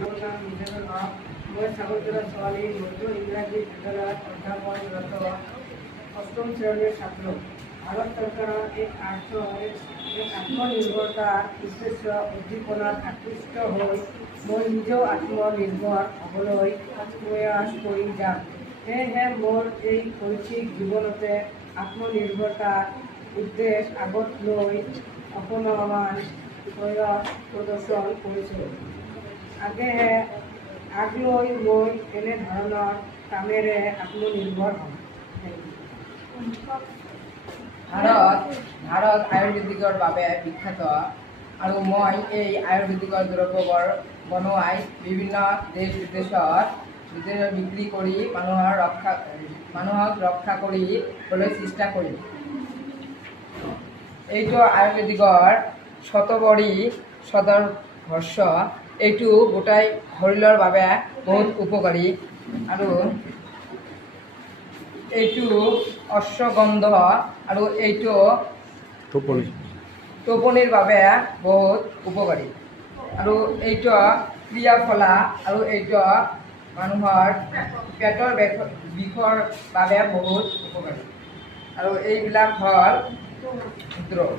মোৰ নাম মিজানুল হক। মই চাগৰতলা ছোৱালী মধ্য ইংৰাজী বিদ্যালয়ত অধ্যাপনৰত অষ্টম শ্ৰেণীৰ ছাত্ৰ। ভাৰত চৰকাৰৰ আত্মনিৰ্ভৰতাৰ উদ্দেশ্য উদ্দীপনাত আকৃষ্ট হৈ মই নিজেও আত্মনিৰ্ভৰ হ'বলৈ প্ৰয়াস কৰি যাম। সেয়েহে মোৰ এই শৈক্ষিক জীৱনতে আত্মনিৰ্ভৰতাৰ উদ্দেশ্য আগত লৈ অকণমান প্ৰয়াস প্ৰদৰ্শন কৰিছোঁ। আগলৈ মই এনেধৰণৰ কামেৰে আত্মনিৰ্ভৰ হ'ম। ভাৰত আয়ুৰ্বেদিকৰ বাবে বিখ্যাত আৰু মই এই আয়ুৰ্বেদিকৰ দ্ৰব্যবোৰ বনোৱাই বিভিন্ন দেশ বিদেশত বিক্ৰী কৰি মানুহক ৰক্ষা কৰিবলৈ চেষ্টা কৰিম। এইটো আয়ুৰ্বেদিকৰ শতবৰী সদৰ্ভস্য। এইটো গোটাই শৰীৰৰ বাবে বহুত উপকাৰী আৰু এইটো অশ্বগন্ধ আৰু এইটো টোপনিৰ বাবে বহুত উপকাৰী আৰু এইটো ক্ৰিয়াফলা আৰু এইটো মানুহৰ পেটৰ বিষৰ বাবে বহুত উপকাৰী আৰু এইবিলাক হ'ল দ্ৰৱ।